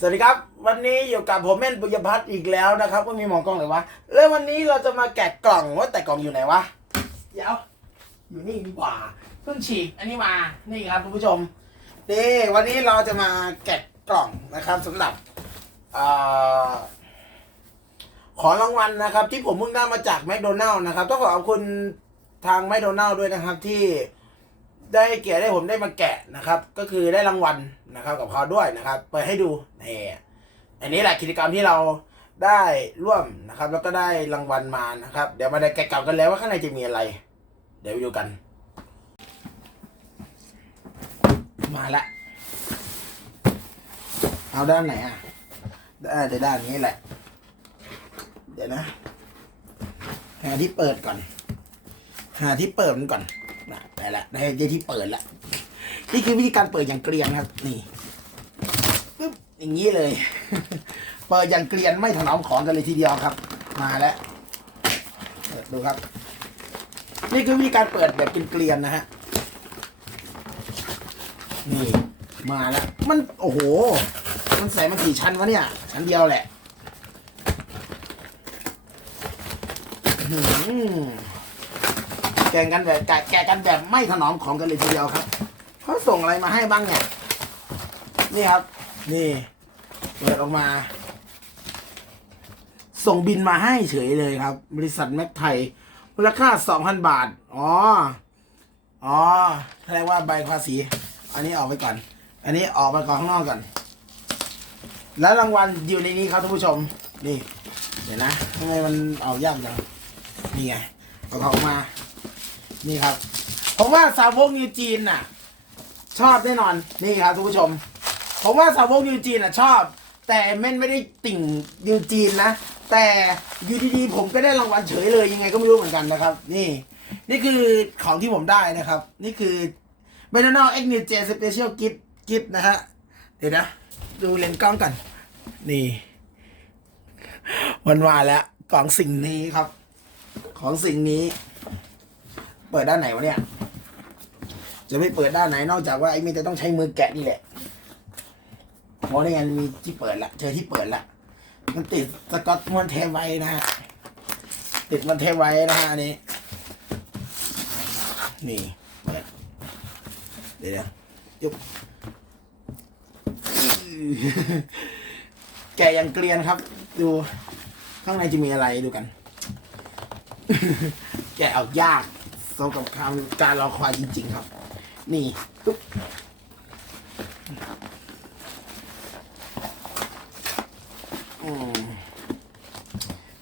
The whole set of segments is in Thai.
สวัสดีครับ วันนี้อยู่กับผมเม่นปุญญพัฒน์อีกแล้วนะครับว่ามีหมองกล้องเลยวะแล้ววันนี้เราจะมาแกะกล่องว่าแต่กล่องอยู่ไหนวะเดี๋ยวอยู่นี่ดีกว่าเพิ่งฉีกอันนี้มานี่ครับคุณผู้ชมนี่วันนี้เราจะมาแกะกล่องนะครับสำหรับเอ่อของรางวัลนะครับ ที่ผมเพิ่งได้มาจากแมคโดนัลล์นะครับต้องขอขอบคุณทางแมคโดนัลล์ด้วยนะครับที่ ได้เกียรติให้ผมได้มาแกะนะครับ ก็คือได้รางวัลนะครับกับเขาด้วยนะครับ เปิดให้ดูนี่อันนี้แหละกิจกรรมที่เราได้ร่วมนะครับ แล้วก็ได้รางวัลมานะครับ เดี๋ยวมาได้แกะกล่องกันแล้วว่าข้างในจะมีอะไร เดี๋ยวไปดูกัน มาละเอาด้านไหนอะได้ด้านนี้แหละ เดี๋ยวนะ หาที่เปิดก่อน หาที่เปิดมันก่อน นะได้ละได้ที่เปิดละนี่คือวิธีการเปิดอย่างเกลียนครับ นี่ปึ๊บอย่างนี้เลย เปิดอย่างเกลียนไม่ถนอมของกันเลยทีเดียวครับ มาแล้วดูครับ นี่คือวิธีการเปิดแบบเกลียนนะฮะนี่มาแล้ว มันโอ้โห มันใส่มากี่ชั้นวะเนี่ย ชั้นเดียวแหละ อื้อหือแกงกันแบบแกะกันแบบไม่ถนอมของกันเลยทีเดียวครับเขาส่งอะไรมาให้บ้างเนี่ยนี่ครับ นี่เปิดออกมา ส่งบินมาให้เฉยเลยครับ บริษัทแม็กไทยมูลค่าสองพันบาท อ๋อ อ๋อแสดงว่าใบภาษี อันนี้ออกไปก่อน อันนี้ออกไปก่อนข้างนอกก่อน แล้วรางวัลอยู่ในนี้ครับท่านผู้ชม นี่ เดี๋ยวนะทำไมมันออกยากจังนี่ไงเอาออกมา นี่ครับ ผมว่าสาวกนิวจีนน่ะ ชอบแน่นอนนี่ครับทุกผู้ชม ผมว่าสาวกนิวจีนน่ะชอบ แต่แม่นไม่ได้ติ่งนิวจีนนะ แต่อยูดีๆผมก็ได้รางวัลเฉยเลยยังไงก็ไม่รู้เหมือนกันนะครับ นี่ นี่คือของที่ผมได้นะครับ นี่คือ b a n a n a X New J Special Gift Gift นะฮะเดี๋ยวนะ ดูเลนส์กล้องกันนี่วันวานแล้วกล่องสิ่งนี้ครับ ของสิ่งนี้ เปิดด้านไหนวะเนี่ย จะไม่เปิดด้านไหนนอกจากว่าไอ้มีแต่ต้องใช้มือแกะนี่แหละโมนี่ไงมีที่เปิดละเจอที่เปิดละมันติดสกอตมันเทไว้นะฮะติดมันเทไว้นะฮะอันนี้ นี่เดี๋ยวยุบแกยังเกลียนครับ ดูข้างในจะมีอะไรดูกัน แกะออกยาก สมกับคำการรอคอยจริง ๆ ครับ นี่ปุ๊บ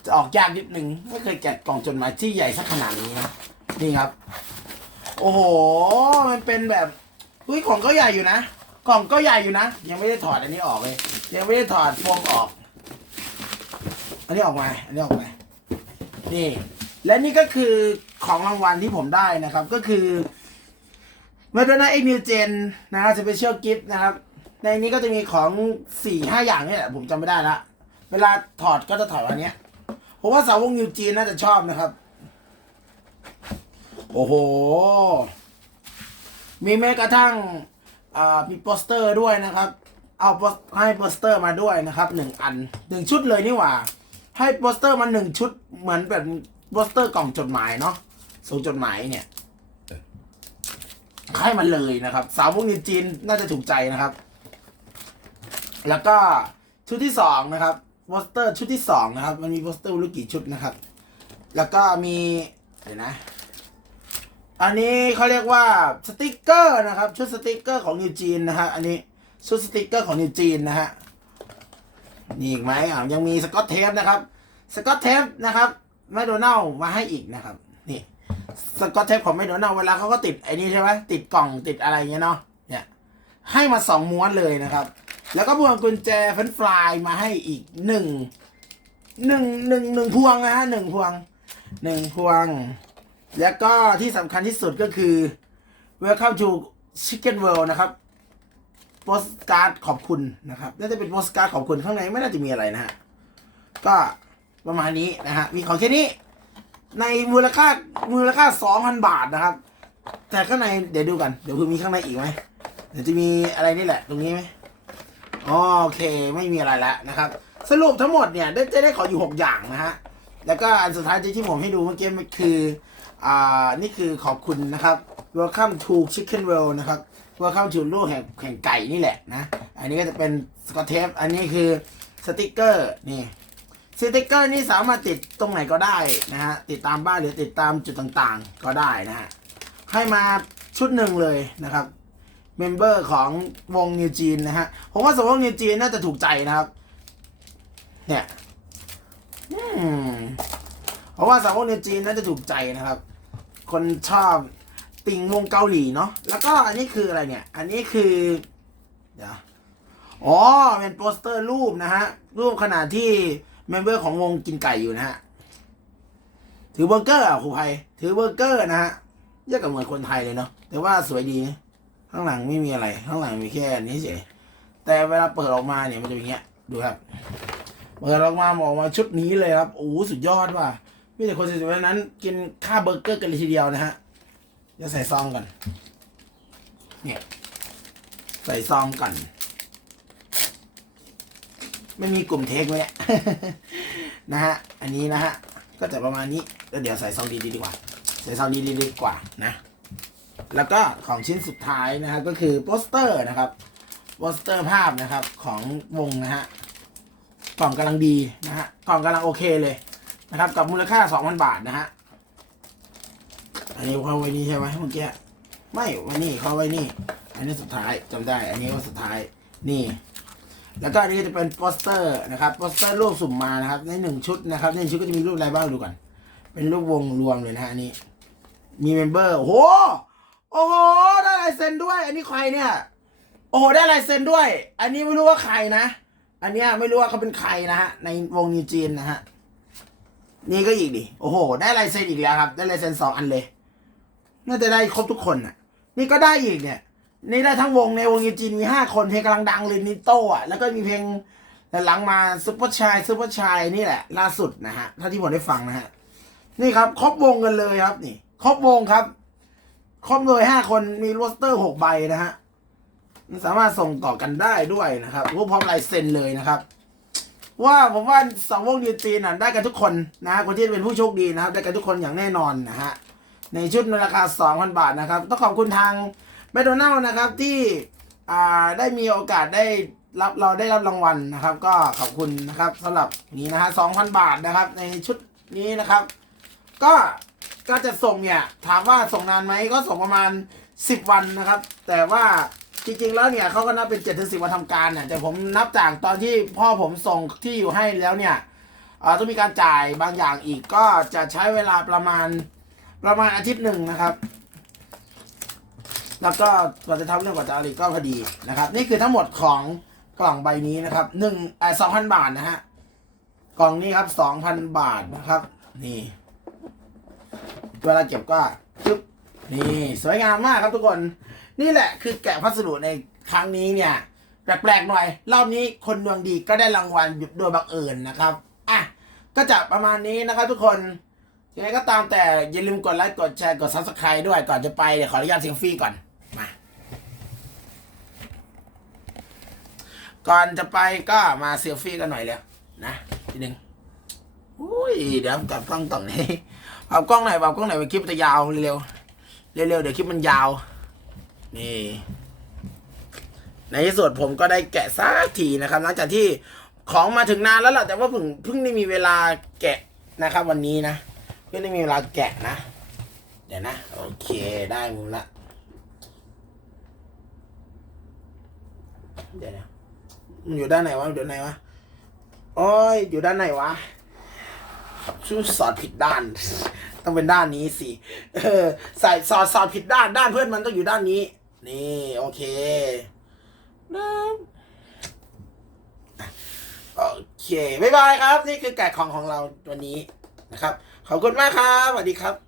จะออกยากนิดนึงไม่เคยแกะกล่องจดหมายที่ใหญ่สักขนาดนี้นะนี่ครับ โอ้โห มันเป็นแบบเฮ้ยของก็ใหญ่อยู่นะกล่องก็ใหญ่อยู่นะ ยังไม่ได้ถอดอันนี้ออกเลย ยังไม่ได้ถอดโฟมออก อันนี้ออกมา อันนี้ออกมา นี่ และนี่ก็คือ ของรางวัลที่ผมได้นะครับ ก็คือมาด o นาเอ็กนิวเจนนะครับสเปเชียลกิฟต์นะครับ ในนี้ก็จะมีของสี่ห้าอย่างนี่แหละผมจำไม่ได้ละ เวลาถอดก็จะถอดอันเนี้ยผมว่าสาวกนิวจีนน่าจะชอบนะครับ โอ้โห มีแม้กระทั่งมีโปสเตอร์ด้วยนะครับ เอาให้โปสเตอร์มาด้วยนะครับหนึ่งอันหนึ่งชุดเลยนี่หว่า ให้โปสเตอร์มาหนึ่งชุดเหมือนแบบโปสเตอร์กล่องจดหมายเนาะ ส่งจดหมายเนี่ยให้มันเลยนะครับ สาวพวกนิวจีนน่าจะถูกใจนะครับ แล้วก็ชุดที่สองนะครับโปสเตอร์ชุดที่สองนะครับ มันมีโปสเตอร์ไม่รู้กี่ชุดนะครับ แล้วก็มีเดี๋ยวนะ อันนี้เขาเรียกว่าสติกเกอร์นะครับ ชุดสติกเกอร์ของนิวจีนนะฮะอันนี้ชุดสติกเกอร์ของนิวจีนนะฮะนี่อีกไหมอ่ายังมีสกอตเทปนะครับ สกอตเทปนะครับแมคโดนัลมาให้อีกนะครับนี่ สกอตเทปของแมคโดนัลเวลาเขาก็ติดไอ้นี่ใช่ไหมติดกล่องติดอะไรเงี้ยเนาะเนี่ยให้มาสองม้วนเลยนะครับ แล้วก็พวงกุญแจเฟรนฟรายมาให้อีกหนึ่งหนึ่งหนึ่งหนึ่งพวงนะฮะหนึ่งพวงหนึ่งพวง แล้วก็ที่สำคัญที่สุดก็คือ Welcome to Chicken World นะครับโปสการ์ดขอบคุณนะครับน่าจะเป็นโปสการ์ดขอบคุณข้างในไม่น่าจะมีอะไรนะฮะก็ประมาณนี้นะฮะมีของแค่นี้ ในมูลค่ามูลค่าสองพันบาทนะครับ แต่ข้างในเดี๋ยวดูกันเดี๋ยวคือมีข้างในอีกไหมเดี๋ยวจะมีอะไรนี่แหละ ตรงนี้ไหมอ๋อโอเคไม่มีอะไรแล้วนะครับ สรุปทั้งหมดเนี่ยได้จะได้ขออยู่ 6 อย่างนะฮะแล้วก็อันสุดท้ายที่ผมให้ดูเมื่อกี้มันคืออ่านี่คือขอบคุณนะครับ welcome to chicken well นะครับ welcome to โลกแห่งแห่งไก่นี่แหละนะ อันนี้ก็จะเป็นสกอตเทปอันนี้คือสติกเกอร์นี่ สติกเกอร์นี่สามารถติดตรงไหนก็ได้นะฮะติดตามบ้านหรือติดตามจุดต่างๆ ก็ได้นะฮะให้มาชุดหนึ่งเลยนะครับเมมเบอร์ของวงนิวจีนนะฮะผมว่าสวงนิวจีนน่าจะถูกใจนะครับเนี่ยอืมเพราะว่าสาวกนิวจีนน่าจะถูกใจนะครับ คนชอบติ่งวงเกาหลีเนาะแล้วก็อันนี้คืออะไรเนี่ย อันนี้คือเดี๋ยวอ๋อเป็นโปสเตอร์รูปนะฮะรูปขนาดที่ เมมเบอร์ของวงกินไก่อยู่นะฮะ ถือเบอร์เกอร์อะครูภัยถือเบอร์เกอร์นะฮะเยอะกับเหมือนคนไทยเลยเนาะแต่ว่าสวยดีนะข้างหลังไม่มีอะไร ข้างหลังมีแค่นี้เฉยแต่เวลาเปิดออกมาเนี่ยมันจะเป็นอย่างเงี้ย ดูครับ เปิดออกมาบอกมาชุดนี้เลยครับโอ้สุดยอดว่ะมีแต่คนสวยๆนั้น กินข้าวเบอร์เกอร์กันเลยทีเดียวนะฮะจะใส่ซองก่อนเนี่ยใส่ซองก่อน ไม่มีกลุ่มเทคเลยนะฮะ อันนี้นะฮะ ก็จะประมาณนี้แล้วเดี๋ยวใส่ซองดีๆดีกว่า ใส่ซองดีๆดีกว่านะ แล้วก็ของชิ้นสุดท้ายนะฮะก็คือโปสเตอร์นะครับ โปสเตอร์ภาพนะครับของวงนะฮะ กล่องกำลังดีนะฮะ กล่องกำลังโอเคเลยนะครับ กับมูลค่า 2,000 บาทนะฮะ อันนี้เขาไว้นี่ใช่ไหมเมื่อกี้ ไม่ไว้นี่เขาไว้นี่ อันนี้สุดท้ายจำได้ อันนี้ก็สุดท้าย นี่ แล้วก็อันนี้จะเป็นโปสเตอร์นะครับโปสเตอร์รูปสุ่มมานะครับ ในหนึ่งชุดนะครับในชุดก็จะมีรูปอะไรบ้างดูก่อนเป็นรูปวงรวมเลยนะฮะอันนี้ มีเมมเบอร์โอ้โหโอ้โหได้ลายเซ็นด้วย อันนี้ใครเนี่ย โอ้โหได้ลายเซ็นด้วย อันนี้ไม่รู้ว่าใครนะ อันนี้ไม่รู้ว่าเขาเป็นใครนะฮะในวงนิวจีนนะฮะนี่ก็อีกดิโอ้โห ได้ลายเซ็นอีกแล้วครับ ได้ลายเซ็นสองอันเลย น่าจะได้ครบทุกคนน่ะ นี่ก็ได้อีกเนี่ย นี่ได้ทั้งวงในวงนิวจีนมีห้าคนเพลงกำลังดังเลยนิโต้อะแล้วก็มีเพลงหลังมาซุปเปอร์ชายซุปเปอร์ชายนี่แหละ ล่าสุดนะฮะถ้าที่ผมได้ฟังนะฮะนี่ครับครบวงกันเลยครับนี่ครบวงครับ ครบเลยห้าคนมีโรสเตอร์หกใบนะฮะมันสามารถส่งต่อกันได้ด้วยนะครับรูปพร้อมลายเซ็นเลยนะครับ ว่าผมว่าสองวงนิวจีน่ะได้กันทุกคนนะฮะคนที่เป็นผู้โชคดีนะครับ ได้กันทุกคนอย่างแน่นอนนะฮะในชุดในราคา 2,000 บาทนะครับ ต้องขอบคุณทาง ม d โดนัลนะครับที่อ่าได้มีโอกาสได้รับเราได้รับรางวัลนะครับ ก็ขอบคุณนะครับสำหรับนี้นะฮะ2,000บาทนะครับ ในชุดนี้นะครับ ก็ก็จะส่งเนี่ยถามว่าส่งนานไหมก็ส่งประมาณ 10 วันนะครับ แต่ว่าจริงๆแล้วเนี่ยเขาก็นับเป็น7จ็ถึงสิวันทำการเนี่ยแต่ผมนับจากตอนที่พ่อผมส่งที่อยู่ให้แล้วเนี่ยอ่าต้องมีการจ่ายบางอย่างอีกก็จะใช้เวลาประมาณประมาณอาทิตย์หนึ่งนะครับ แล้วก็กว่าจะทำเรื่องกว่าจะอะไรก็พอดีนะครับ นี่คือทั้งหมดของกล่องใบนี้นะครับหนึ่งไอ้สองพันบาทนะฮะกล่องนี้ครับสองพันบาทนะครับ นี่ เวลาเก็บก็จึ๊บนี่สวยงามมากครับทุกคน นี่แหละคือแกะพัสดุในครั้งนี้เนี่ย แปลกๆหน่อย รอบนี้คนดวงดีก็ได้รางวัลโดยบังเอิญนะครับอะก็จะประมาณนี้นะครับทุกคนยังไงก็ตามแต่อย่าลืมกดไลค์กดแชร์กด subscribe ด้วยก่อนจะไปเดี๋ยวขออนุญาตเสียงฟรีก่อน มา ก่อนจะไปก็มาเซลฟี่กันหน่อยเลยนะทีหนึ่งอุ้ยเดี๋ยวกลับกล้องต่องนี้เอากล้องหน่อยเอากล้องหน่อยไปคลิปจะยาวเร็วๆเร็วเดี๋ยวคลิปมันยาว นี่ ในที่สุดผมก็ได้แกะสักทีนะครับ หลังจากที่ของมาถึงนานแล้วล่ะแต่ว่าเพิ่งเพิ่งได้มีเวลาแกะนะครับ วันนี้นะเพื่อนได้มีเวลาแกะนะ เดี๋ยวนะ โอเคได้มุมละเดี๋ยวนะ มันอยู่ด้านไหนวะอยู่ด้านไหนวะโอ้ยอยู่ด้านไหนวะชื่อสอดผิดด้าน ต้องเป็นด้านนี้สิเออใส่สอดสอดผิดด้านด้านเพื่อนมันต้องอยู่ด้านนี้ นี่โอเคนะโอเคบ๊ายบายครับ นี่คือแกะของของเราวันนี้นะครับ ขอบคุณมากครับสวัสดีครับ